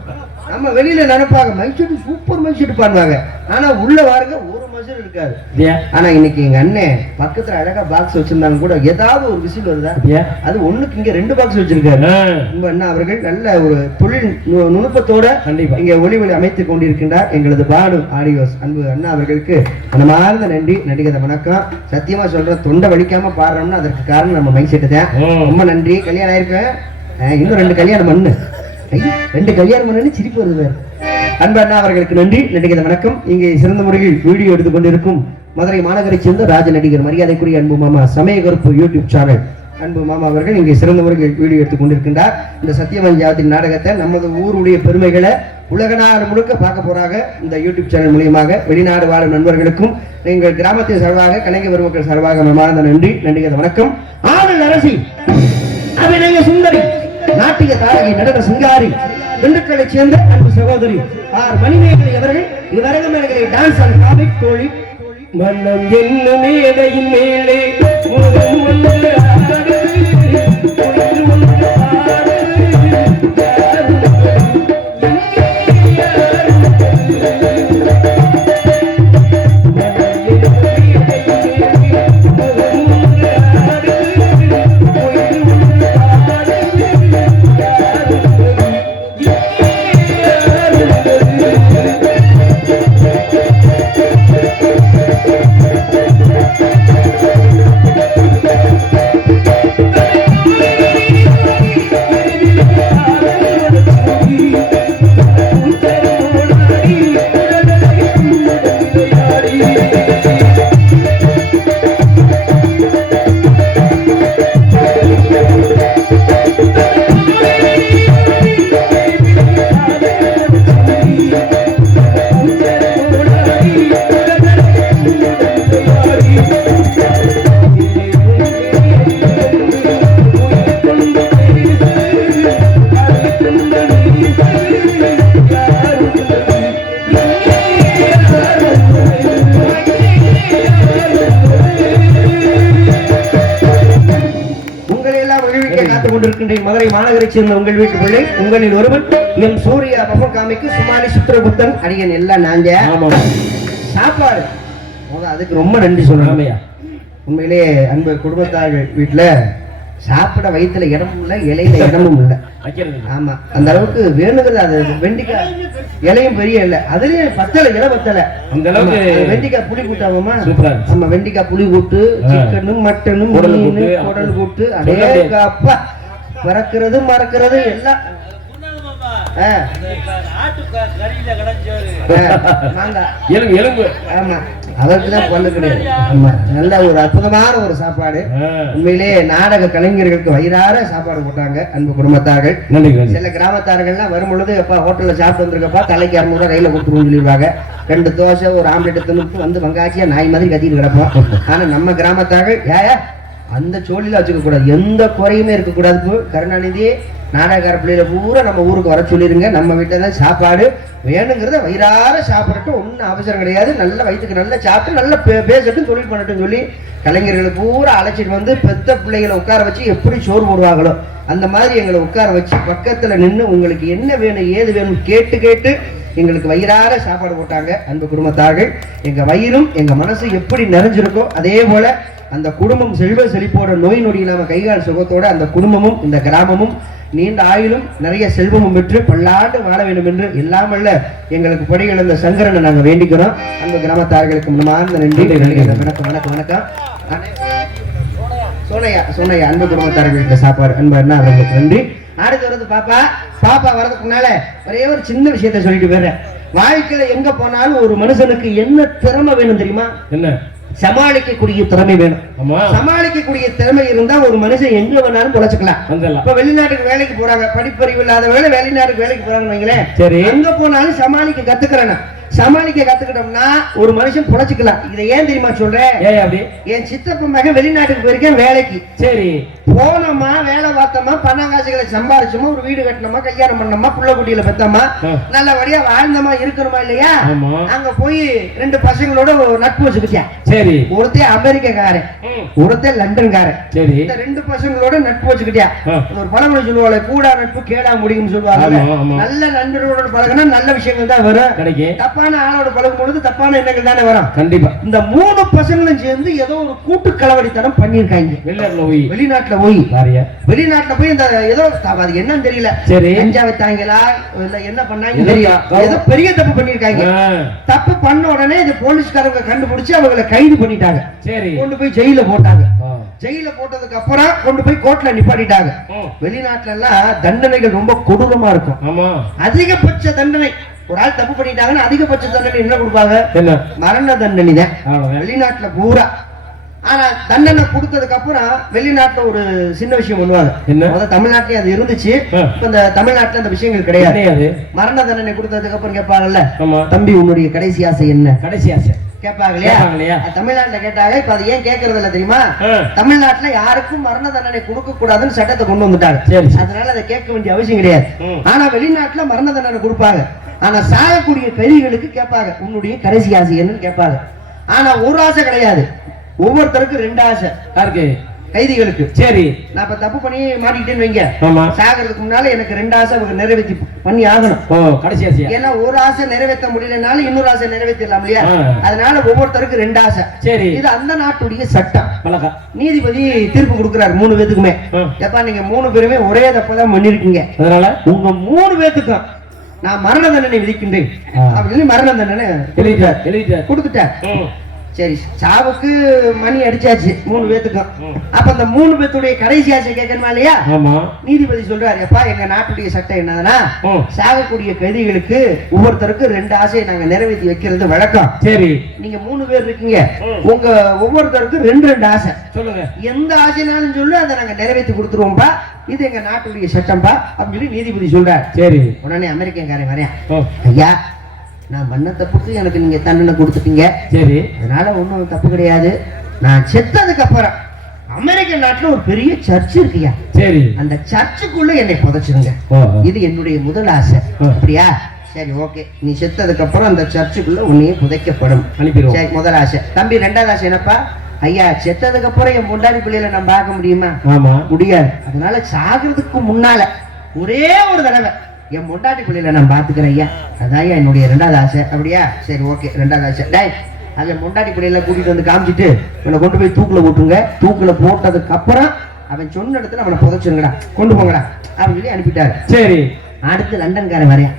நம்ம வெளியில நினைப்பாங்க மைசூட்டு சூப்பர் மைசூட்டு பண்ணுவாங்க, ஆனா உள்ள வாருங்க ஒரு மசூர் இருக்காது. ஆனா இன்னைக்கு எங்க அண்ணன் பக்கத்துல அழகா பாக்ஸ் வச்சிருந்தாங்க கூட ஏதாவது ஒரு விசில் வருதா, அது ஒண்ணுக்கு இங்க 2 பாக்ஸ் வச்சிருக்காரு. உங்க அண்ணா அவர்கள் நல்ல ஒரு தொழில் நுணுக்கத்தோட இங்க ஒளி அமைத்துக் கொண்டிருக்கின்றார் எங்களது பாடு ஆடியோஸ். அன்பு அண்ணா அவர்களுக்கு மனமார்ந்த நன்றி, நடிகத வணக்கம். சத்தியமா சொல்ற, தொண்டை வலிக்காம பாடுறோம்னா அதற்கு காரணம் நம்ம மைசெட்டு தான். ரொம்ப நன்றி. கல்யாணம் ஆயிருக்கேன், இன்னும் 2 கல்யாணம் பண்ணு, 2 கல்யாணம் பண்ணு சிரிப்பு வருது. அன்பு அண்ணா அவர்களுக்கு நன்றி, நடிகத வணக்கம். இங்கே சிறந்த முறையில் வீடியோ எடுத்துக் கொண்டிருக்கும் மதுரை மாநகரை சேர்ந்த ராஜ நடிகர் மரியாதைக்குரிய அன்பு மாமா சமயகருப்பு யூடியூப் சேனல் அன்பு மாமா அவர்கள் இங்கே சிறந்த முறையில் வீடியோ எடுத்துக் கொண்டிருக்கின்றார். இந்த சத்தியமஞ்சாவத்தின் நாடகத்தை நமது ஊருடைய பெருமைகளை உலக நாடு முழுக்க பார்க்க போறாங்க இந்த யூடியூப் சேனல் மூலியமாக. வெளிநாடு வாழும் நண்பர்களுக்கும் எங்கள் கிராமத்தின் சார்பாக கலைஞர் பெருமக்கள் சார்பாக மனமார்ந்த நன்றி, நடிகத வணக்கம். ஆடல் அரசி, அபிநய சுந்தரி, நாட்டிய தாரகை, நடன சிங்காரி, திண்டுக்கலை சேர்ந்த அன்பு சகோதரி ஆர் மணிமேகலை அவர்கள் இவ்வரங்கமேகலை டான்ஸ் அண்ட் காமிக் தோழி. மன்னம் என்னும் மேடையின் மேலே முதல் ஒன்று ஆடுது, ஒன்று ஆடுது, நன்றி. மதுரை மாநகரைச் சேர்ந்த உங்கள் வீட்டு பிள்ளை உங்களில் ஒருவன் எம் சூர்யா பகவகாமிக்கு சுமாலி சித்திரகுப்தன் அடியன் எல்லாம் நாங்க சாப்பாடு அதுக்கு ரொம்ப நன்றி சொல்றேன். உண்மையிலே அன்பு குடும்பத்தார்கள் வீட்டுல சாப்பிட வயிற்றுல இடமும் இல்லை, இலையில இடமும் இல்லை. ஆமா, அந்த அளவுக்கு வேணுங்கிறது. அது வெண்டிக்காய் இலையும் பெரிய இல்லை, அதுலயும் பத்தலை இலை பத்தலை. அந்த அளவுக்கு வெண்டிக்காய் புளி கூட்டாமா? நம்ம வெண்டிக்காய் புளி கூட்டு, சிக்கனும் மட்டனும் மீன் குடல் கூட்டு, அதே அப்பா பறக்கிறது மறக்கிறது எல்லாம். அதற்குதான் பல்லு கிடையாது. நல்ல ஒரு அற்புதமான ஒரு சாப்பாடு. உண்மையிலே நாடக கலைஞர்களுக்கு வயிறார சாப்பாடு போட்டாங்க அன்பு குடும்பத்தார்கள். சில கிராமத்தார்கள்லாம் வரும் பொழுது எப்பா ஹோட்டல்ல சாப்பிட்டு வந்திருக்கப்பா, தலைக்கு 200 கையில கொடுத்துருவோம் சொல்லிடுவாங்க. 2 தோசை ஒரு ஆம்லெட் தின்னு வந்து வங்காச்சியா நாய் மாதிரி கத்திட்டு கிடப்போம். ஆனா நம்ம கிராமத்தார்கள் ஏயா அந்த சோழில வச்சுக்க கூடாது, எந்த குறையுமே இருக்கக்கூடாது. கருணாநிதி நாடகக்கார பிள்ளையில பூரா நம்ம ஊருக்கு வர சொல்லிருங்க, நம்ம வீட்டில் தான் சாப்பாடு வேணுங்கிறத வயிறார சாப்பிடட்டும், ஒன்றும் அவசரம் கிடையாது. நல்ல வயிற்றுக்கு நல்லா சாப்பிட்டு நல்லா பேசட்டும், தொழில் பண்ணட்டும் சொல்லி கலைஞர்களை பூரா அழைச்சிட்டு வந்து பெத்த பிள்ளைகளை உட்கார வச்சு எப்படி சோறு போடுவாங்களோ அந்த மாதிரி எங்களை உட்கார வச்சு பக்கத்துல நின்று உங்களுக்கு என்ன வேணும் ஏது வேணும் கேட்டு கேட்டு எங்களுக்கு வயிறார சாப்பாடு போட்டாங்க அன்பு குடும்பத்தார்கள். எங்க வயிறும் எங்க மனசு எப்படி நிறைஞ்சிருக்கோ அதே போல அந்த குடும்பம் செல்வ செழிப்போட நோய் நொடி இல்லாம கைகால் சுகத்தோட அந்த குடும்பமும் இந்த கிராமமும் நீண்ட ஆயுளும் நிறைய செல்வமும் பெற்று பல்லாண்டு வாழ வேண்டும் என்று எல்லாமல்ல எங்களுக்கு படிகள் இந்த சங்கரனை நாங்கள் வேண்டிக்கிறோம். அன்பு கிராமத்தார்களுக்கு மனமார்ந்த நன்றி. வணக்கம் வணக்கம் வணக்கம். சோனையா அன்பு குடும்பத்தார்களுக்கு சாப்பாடு அன்பு அண்ணா அவர்களுக்கு நன்றி. அடுத்து வருது பாப்பா வரதுக்கு முன்னால ஒரே ஒரு சின்ன விஷயத்த சொல்லிட்டு போயிடுறேன். வாழ்க்கையில எங்க போனாலும் ஒரு மனுஷனுக்கு என்ன திறமை வேணும் தெரியுமா? என்ன? சமாளிக்கக்கூடிய திறமை வேணும். சமாளிக்கக்கூடிய திறமை இருந்தா ஒரு மனுஷன் எங்க வேணாலும் பொழைச்சுக்கலாம். இப்ப வெளிநாட்டுக்கு வேலைக்கு போறாங்க, படிப்பறிவு இல்லாத வெளிநாட்டுக்கு வேலைக்கு போறாங்கன்னு வைங்களேன். சரி, எங்க போனாலும் சமாளிக்க கத்துக்கிறேன். சமாளிக்க கத்துக்கிட்டோம்னா ஒரு மனுஷன் பொழைச்சுக்கலாம். இதை ஏன் தெரியுமா சொல்றேன்? என் சித்தப்ப மகன் வெளிநாட்டுக்கு போயிருக்கேன் வேலைக்கு. சரி, போனோமா வேலை பார்த்தோமா பணங்காசுகளை சம்பாரிச்சோமா ஒரு வீடு கட்டணுமா கல்யாணம் பண்ணோமா புள்ள குட்டியில பெத்தோமா நல்லபடியா வாழ்ந்தோமா இருக்கணுமா இல்லையா? அங்க போய் 2 பசங்களோட நட்பு வச்சுக்கிட்டேன். சரி, ஒருத்தர் அமெரிக்காரன் ஒருத்தர் லண்டன்காரன். சரி, இந்த 2 பசங்களோட நட்பு வச்சுக்கிட்டியா? ஒரு பழமொழி சொல்லுவாங்க, கூடா நட்பு கேடா முடியும்னு சொல்லுவாங்க. நல்ல நண்பர்களோட பழகினா நல்ல விஷயங்கள் தான் வரும், தப்பான ஆளோட பழகும் பொழுது தப்பான எண்ணங்கள் தானே வரும். கண்டிப்பா இந்த 3 பசங்களும் சேர்ந்து ஏதோ ஒரு கூட்டு கலவரித்தனம் பண்ணிருக்காங்க. வெளிநாட்டுல போய் இந்த ஏதோ அது என்னன்னு தெரியல, கஞ்சா வைத்தாங்களா இல்ல என்ன பண்ணாங்க தெரியல, ஏதோ பெரிய தப்பு பண்ணிருக்காங்க. தப்பு பண்ண உடனே இது போலீஸ்காரங்க கண்டுபிடிச்சு அவங்களை கைது பண்ணிட்டாங்க. சரி, கொண்டு போய் ஜெயில போட்டாங்க. ஜெயில போட்டதுக்கு அப்புறம் கொண்டு போய் கோர்ட்ல நிப்பாட்டிட்டாங்க. வெளிநாட்டுல எல்லாம் தண்டனைகள் ரொம்ப கொடூரமா இருக்கும். அதிகபட்ச தண்டனை ஒரு ஆள் தப்பு பண்ணிட்டாங்கன்னா அதிகபட்ச தண்டனை என்ன கொடுப்பாங்க? மரண தண்டனை தான் வெளிநாட்டுல பூரா. ஆனா தண்டனை கொடுத்ததுக்கு அப்புறம் வெளிநாட்டுல ஒரு சின்ன விஷயம் பண்ணுவாங்க. தமிழ்நாட்டிலேயே அது இருந்துச்சு, இந்த தமிழ்நாட்டுல அந்த விஷயங்கள் கிடையாது. மரண தண்டனை கொடுத்ததுக்கு அப்புறம் கேட்பாங்கல்ல, தம்பி உன்னுடைய கடைசி ஆசை என்ன? கடைசி ஆசை கேட்பாங்க இல்லையா? தமிழ்நாட்டுல கேட்டாங்க. இப்ப அது ஏன் கேட்கறது இல்ல தெரியுமா? தமிழ்நாட்டுல யாருக்கும் மரண தண்டனை கொடுக்க கூடாதுன்னு சட்டத்தை கொண்டு வந்துட்டாங்க. அதனால அதை கேட்க வேண்டிய அவசியம் கிடையாது. ஆனா வெளிநாட்டுல மரண தண்டனை கொடுப்பாங்க. ஆனா சாகக்கூடிய கைதிகளுக்கு கேட்பாங்க, உன்னுடைய கடைசி ஆசை என்னன்னு கேட்பாங்க. ஆனா ஒரு ஆசை கிடையாது, ஒவ்வொருத்தருக்கும் 2 ஆசை இருக்கு கைதிகளுக்கு. சரி, நான் இப்ப தப்பு பண்ணி மாட்டிக்கிட்டேன்னு வைங்க, சாகிறதுக்கு முன்னால எனக்கு 2 ஆசை நிறைவேற்றி பண்ணி ஆகணும் கடைசி ஆசை. ஏன்னா ஒரு ஆசை நிறைவேற்ற முடியலனாலும் இன்னொரு ஆசை நிறைவேற்றலாம் இல்லையா? அதனால ஒவ்வொருத்தருக்கும் 2 ஆசை. சரி, இது அந்த நாட்டுடைய சட்டம். நீதிபதி தீர்ப்பு கொடுக்கிறார் 3 பேத்துக்குமே. எப்பா நீங்க 3 பேருமே ஒரே தப்பதான் பண்ணிருக்கீங்க, அதனால உங்க 3 பேத்துக்கும் நான் மரண தண்டனை விதிக்கின்றேன் அப்படின்னு மரண தண்டனை கொடுத்துட்டேன். சரி, சாவுக்கு மணி அடிச்சாச்சு 3 பேத்துக்கும். அப்ப அந்த 3 பேத்துடைய கடைசி ஆசை கேட்கணுமா இல்லையா? நீதிபதி சொல்றாரு, எப்பா எங்க நாட்டுடைய சட்டம் என்னதுன்னா சாகக்கூடிய கைதிகளுக்கு ஒவ்வொருத்தருக்கும் 2 ஆசையை நாங்க நிறைவேற்றி வைக்கிறது வழக்கம். சரி, நீங்க 3 பேர் இருக்கீங்க, உங்க ஒவ்வொருத்தருக்கும் 2 ஆசை சொல்லுங்க, எந்த ஆசைனாலும் சொல்லு அதை நாங்க நிறைவேற்றி கொடுத்துருவோம்பா, இது எங்க நாட்டுடைய சட்டம்பா அப்படின்னு சொல்லி நீதிபதி சொல்றாரு. சரி, உடனே அமெரிக்கன்காரன் வரையா, ஐயா நான் பண்ண தப்புக்கு எனக்கு நீங்க தண்டனை கொடுத்துட்டீங்க. சரி, அதனால ஒண்ணும் தப்பு கிடையாது. நான் செத்ததுக்கு அப்புறம் அமெரிக்க நாட்டுல ஒரு பெரிய சர்ச் இருக்குயா, சரி அந்த சர்ச்சுக்குள்ள என்னை புதைச்சிருங்க, இது என்னுடைய முதல் ஆசை. அப்படியா? சரி, ஓகே, நீ செத்ததுக்கு அப்புறம் அந்த சர்ச்சுக்குள்ள உன்னையே புதைக்கப்படும். அனுப்பிடுவோம். சரி, முதல் ஆசை. தம்பி 2வது ஆசை என்னப்பா? ஐயா செத்ததுக்கு அப்புறம் என் பொண்டாடி பிள்ளைகளை நான் பார்க்க முடியுமா? ஆமா, முடியாது. அதனால சாகிறதுக்கு முன்னால ஒரே ஒரு தடவை என் பொண்டாட்டி பிள்ளைகளை நான் பாத்துக்கிறேன் ஐயா. அதான் என்னுடைய 2வது ஆசை. அப்படியா? சரி, ஓகே. 2வது ஆசை. டேய், அவன் பொண்டாட்டி பிள்ளைகளை கூட்டிட்டு வந்து காமிச்சிட்டு இவனை கொண்டு போய் தூக்குல போட்டுங்க. தூக்குல போட்டதுக்கு அப்புறம் அவன் சொன்ன இடத்துல அவனை புதைச்சுங்கடா, கொண்டு போங்கடா அப்படின்னு சொல்லி அனுப்பிட்டாரு. சரி. அடுத்து லண்டன்காரன் வரையா.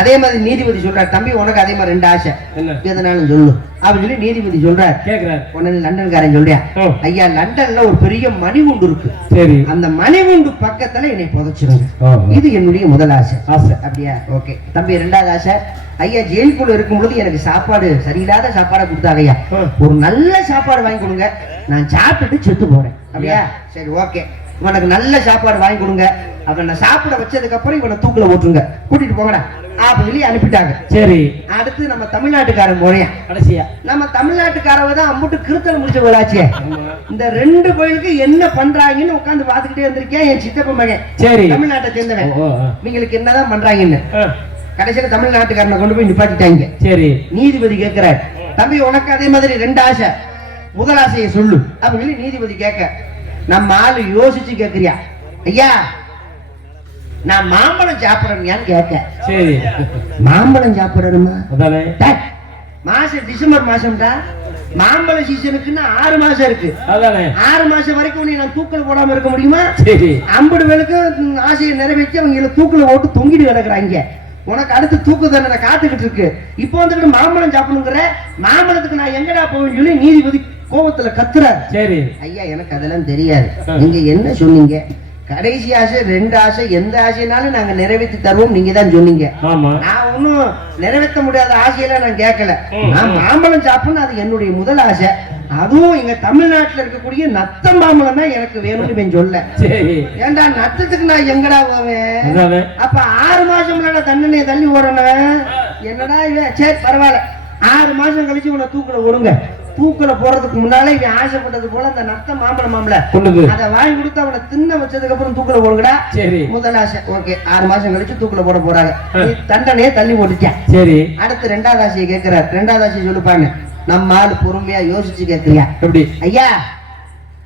அதே மாதிரி நீதிபதி சொல்றாரு, தம்பி உனக்கு அதே மாதிரி 2 ஆசை, எதனாலும் சொல்லு அப்படின்னு சொல்லி நீதிபதி சொல்றாரு. கேக்குறாரு. உடனே லண்டன்காரன் சொல்றியா, ஐயா லண்டன்ல ஒரு பெரிய மணிகுண்டு இருக்கு. சரி. அந்த மணிகுண்டு பக்கத்துல என்னை புதைச்சிருங்க. இது என்னுடைய முதல் ஆசை. அப்படியா? ஓகே. தம்பி 2வது ஆசை, ஐயா ஜெயிலுக்குள்ள இருக்கும்போது எனக்கு சாப்பாடு சரியில்லாத சாப்பாடை கொடுத்தாங்க ஐயா, ஒரு நல்ல சாப்பாடு வாங்கி கொடுங்க, நான் சாப்பிட்டுட்டு செத்து போறேன். அப்படியா? சரி, ஓகே. இவனுக்கு நல்ல சாப்பாடு வாங்கி கொடுங்க, அவனை சாப்பிட வச்சதுக்கு அப்புறம் இவனை தூக்குல போட்டுருங்க, கூட்டிட்டு போங்கடா அப்படின்னு சொல்லி அனுப்பிட்டாங்க. சரி. அடுத்து நம்ம தமிழ்நாட்டுக்காரன் போறியா. கடைசியா நம்ம தமிழ்நாட்டுக்காரவ தான் அம்புட்டு கிருத்தல் முடிச்ச விளாச்சே. இந்த 2 கோயிலுக்கு என்ன பண்றாங்கன்னு உட்காந்து பாத்துக்கிட்டே இருந்திருக்கேன் என் சித்தப்ப மகன். சரி. தமிழ்நாட்டை சேர்ந்தவன். இவங்களுக்கு என்னதான் பண்றாங்கன்னு கடைசியில தமிழ்நாட்டுக்காரனை கொண்டு போய் நிப்பாட்டிட்டாங்க. சரி. நீதிபதி கேட்கிறார், தம்பி உனக்கு அதே மாதிரி 2 ஆசை, முதல் ஆசையை சொல்லு அப்படின்னு சொல்லி நீதிபதி கேட்க, நம்ம ஆளு யோசிச்சு கேக்குறியா, ஐயா நான் மாம்பழம் சாப்பிடணும்னு கேட்க. சரி. மாம்பழம் சாப்பிடணுமா? மாசம் டிசம்பர் மாசம்டா, மாம்பழ சீசனுக்குன்னு 6 மாசம் இருக்கு. 6 மாசம் வரைக்கும் நான் தூக்கல போடாம இருக்க முடியுமா? 50 பேருக்கு ஆசையை நிறைவேற்றி அவங்க தூக்கல போட்டு தொங்கிட்டு கிடக்குறாங்க. உனக்கு அடுத்து தூக்கு தண்டனை காத்துக்கிட்டு இருக்கு. இப்போ வந்துட்டு மாம்பழம் சாப்பிடணுங்கிற, மாம்பழத்துக்கு நான் எங்கடா போவேன்னு சொல்லி நீதிபதி கோபத்துல கத்துறாரு. சரி. ஐயா எனக்கு அதெல்லாம் தெரியாது, நீங்க என்ன சொன்னீங்க? கடைசி ஆசை 2 ஆசை, எந்த ஆசைனாலும் நாங்க நிறைவேற்றி தருவோம் நீங்க தான் சொன்னீங்க. நான் ஒன்னும் நிறைவேற்ற முடியாத ஆசையெல்லாம் நான் கேட்கல. நான் மாம்பழம் சாப்பிடணும், அது என்னுடைய முதல் ஆசை. அதுவும் எங்க தமிழ்நாட்டுல இருக்கக்கூடிய நத்தம் மாம்பழம் தான் எனக்கு வேணும்னு சொல்ல. ஏண்டா நத்தத்துக்கு நான் எங்கடா போவேன்? அப்ப 6 மாசம் தண்டனையை தள்ளி ஓடணும். என்னடா இவன்? சரி பரவாயில்ல, 6 மாசம் கழிச்சு உன்னை தூக்குல ஓடுங்க. தூக்குல போறதுக்கு முன்னாலே இவன் ஆசைப்பட்டது போல அந்த நத்த மாம்பழம் அதை வாங்கி கொடுத்து அவனை தின்ன வச்சதுக்கு அப்புறம் தூக்குல போடுங்கடா. சரி. முதல் ஆசை. ஓகே. 6 மாசம் கழிச்சு தூக்குல போட போறாங்க. தண்டனையே தள்ளி போட்டுச்சான். சரி. அடுத்து 2வது ஆசையை கேட்கிறார். 2வது ஆசையை சொல்லுப்பாங்க. நம்ம ஆளு பொறுமையா யோசிச்சு கேட்கிறியா, எப்படி? ஐயா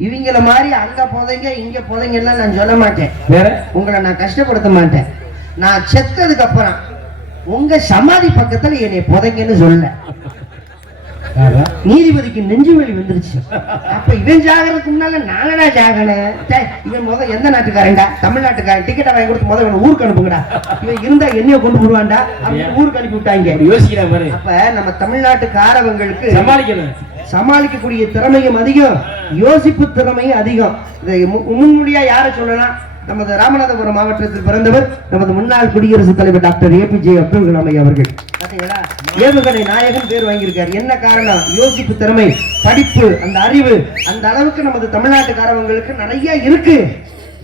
இவங்கள மாதிரி அங்க போதைங்க இங்க போதைங்க எல்லாம் நான் சொல்ல மாட்டேன், வேற உங்களை நான் கஷ்டப்படுத்த மாட்டேன். நான் செத்ததுக்கு அப்புறம் உங்க சமாதி பக்கத்துல என்னை புதைங்கன்னு சொல்ல. நீதிபதிக்கு நெஞ்சு வலி வந்துருச்சு. அப்ப இவன் ஜாகிறதுக்கு முன்னால நாங்கடா ஜாகணும். இவன் முதல் எந்த நாட்டுக்காரன்டா? தமிழ்நாட்டுக்காரன். டிக்கெட்டை வாங்கி கொடுத்து முதல்ல இவன் ஊருக்கு அனுப்புங்கடா, இவன் இருந்தா என்னைய கொண்டு போடுவான்டா அப்படின்னு ஊருக்கு அனுப்பி விட்டாங்க. அப்ப நம்ம தமிழ்நாட்டுக்காரவங்களுக்கு சமாளிக்கக்கூடிய திறமையும் அதிகம், யோசிப்பு திறமையும் அதிகம். முன்முடியா யார சொல்லலாம்? நமது ராமநாதபுரம் மாவட்டத்தில் பிறந்தவர் நமது முன்னாள் குடியரசுத் தலைவர் டாக்டர் APJ அப்துல் கலாம் அவர்கள். பாத்தீங்களா, ஏவுகணை நாயகன் பேர் வாங்கியிருக்காரு. என்ன காரணம்? யோசிப்பு திறமை, படிப்பு, அந்த அறிவு அந்த அளவுக்கு நமது தமிழ்நாட்டுக்காரவங்களுக்கு நிறைய இருக்கு.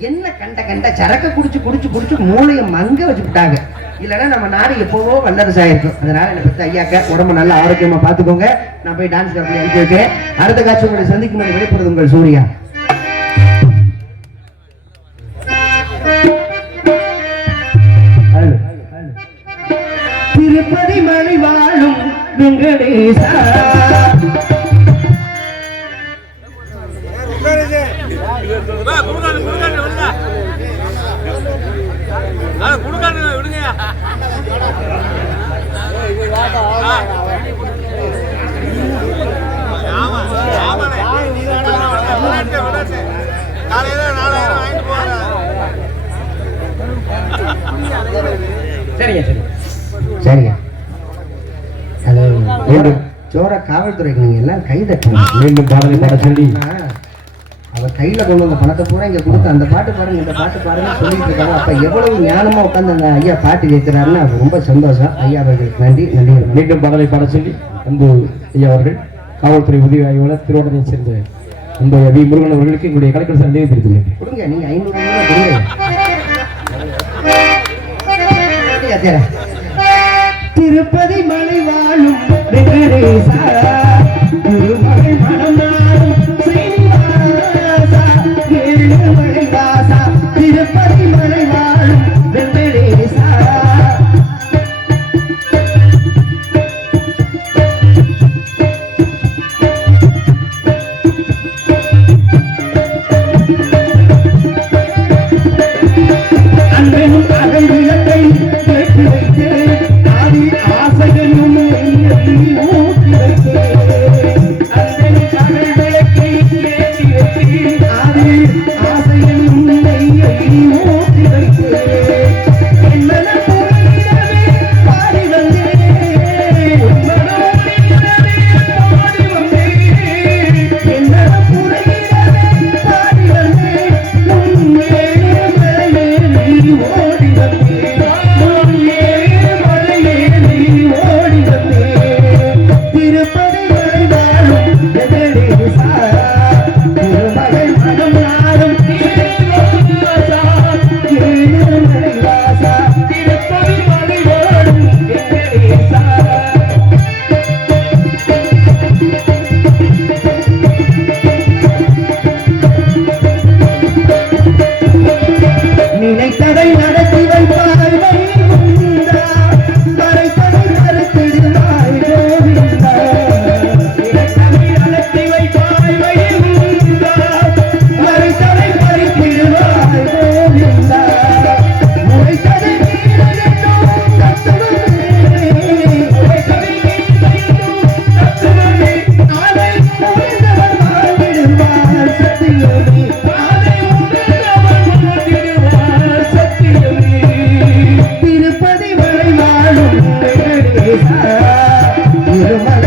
என்ன கண்ட கண்ட சரக்க குடிச்சு குடிச்சு குடிச்சு மூளையை மங்க வச்சுட்டாங்க. இல்லைன்னா நம்ம நாடு எப்போவோ வல்லரசாயிருக்கும். அதனால என்னை பத்தி ஐயாக்க உடம்பு நல்லா ஆரோக்கியமா பாத்துக்கோங்க. நான் போய் டான்ஸ் கம்பெனி அனுப்பி வைக்கிறேன். அடுத்த காட்சி உங்களை சந்திக்கும் வரை விடைபெறுவது உங்கள் சூர்யா. திருப்பதி மலை வாழும் வெங்கடேசா, சரிங்க சரி சரிங்க. சோர காவல்துறைக்கு நீங்க எல்லாம் கை தட்டணும். மீண்டும் பாடலை பாட சொல்லி அவர் கையில கொண்டு வந்த பணத்தை பூரா இங்க கொடுத்து அந்த பாட்டு பாருங்க இந்த பாட்டு பாருங்க சொல்லிட்டு இருக்காங்க. அப்ப எவ்வளவு ஞானமா உட்காந்து அந்த ஐயா பாட்டு கேட்கிறாருன்னு அது ரொம்ப சந்தோஷம். ஐயா அவர்களுக்கு நன்றி. நன்றி. மீண்டும் பாடலை பாட சொல்லி அன்பு ஐயா அவர்கள் காவல்துறை உதவி ஆய்வாளர் திருவாரூரை சேர்ந்த அன்பு வி முருகன் அவர்களுக்கு எங்களுடைய கலெக்டர் சார் தெரிவித்திருக்கிறேன். கொடுங்க, நீங்க 500 கொடுங்க. திருப்பதி மலை வாழும் வெங்கடேசா, திருமலை மணமாடும் ஸ்ரீனிவாசா, ஏழுமலை வாசா, திருப்பதி மலை வாழும் வெங்கடேசா. இருமா